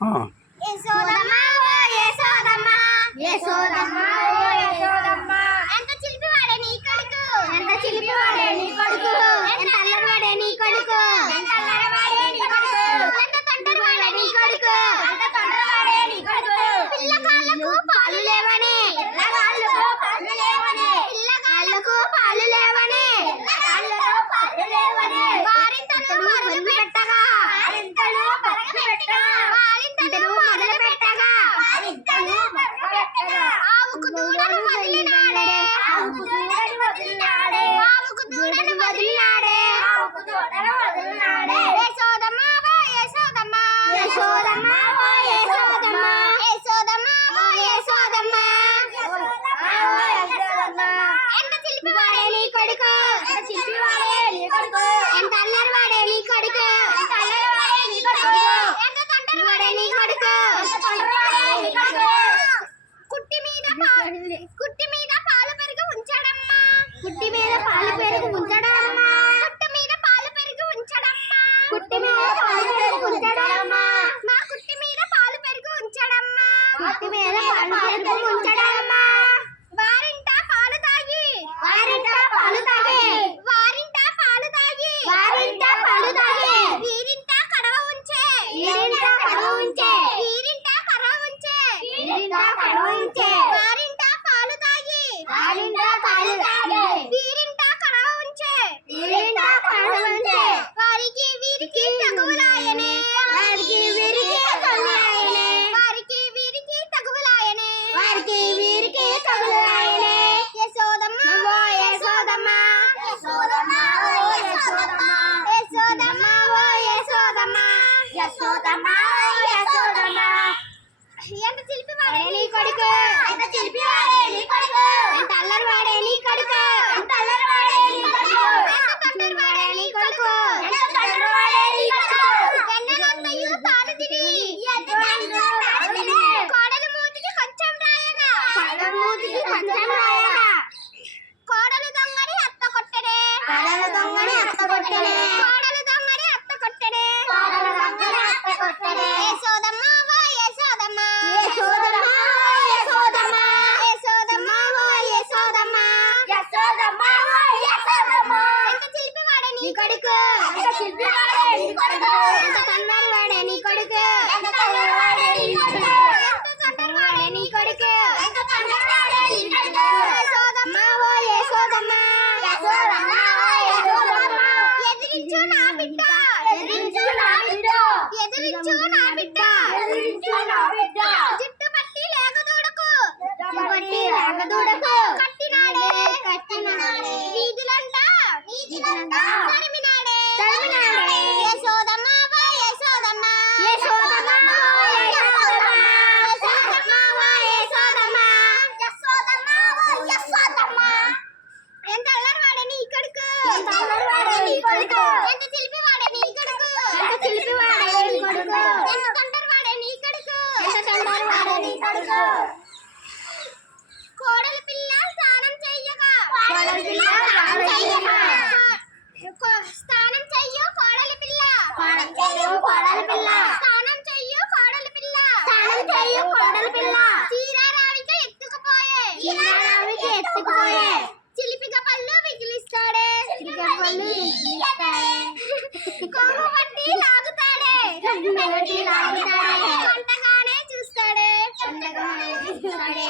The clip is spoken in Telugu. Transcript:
యశోదమ్మ యశోదమ్మ. యశోదమ్మ. కొడుకు. ఎంత అల్లరి వాడే నీ కొడుకు. కుట్టి మీద కుట్టి మీద పాలు పెరుగు ఉంచాడమ్మా. కుట్టి మీద పాలు పెరుగు ఉంచాడమ్మా. కుట్టి మీద పాలు పెరుగు ఉంచాడమ్మా. కుట్టి మీద పాలు పెరుగు ఉంచాడమ్మా. మా కుట్టి మీద పాలు పెరుగు ఉంచాడమ్మా. కుట్టి మీద పాలు పెరుగు కొడుకు. ఎంత సిద్ధి కన్నాడు వాడే నీ కొడుకు. కొడుకు. ఎంత చిలిపి వాడే నీ కొడుకు? ఎంత చిలిపి వాడే నీ కొడుకు? ఎంత కంటర్ వాడే నీ కొడుకు? ఎంత కంటర్ వాడే నీ కొడుకు? కోడలి పిల్ల స్నానం చెయ్యక. కోడలి పిల్ల స్నానం చెయ్యక. స్నానం చెయ్యు కోడలి పిల్ల. స్నానం చెయ్యు కోడలి పిల్ల. స్నానం చెయ్యు కోడలి పిల్ల. స్నానం చెయ్యు కోడలి పిల్ల. చీర రావికి ఎత్తుకుపోయే. చీర రావికి ఎత్తుకుపోయే. గవ్వలు కొట్టి లాగుతాడే. కొట్టి లాగుతాడే. చూస్తాడే. చూస్తాడే.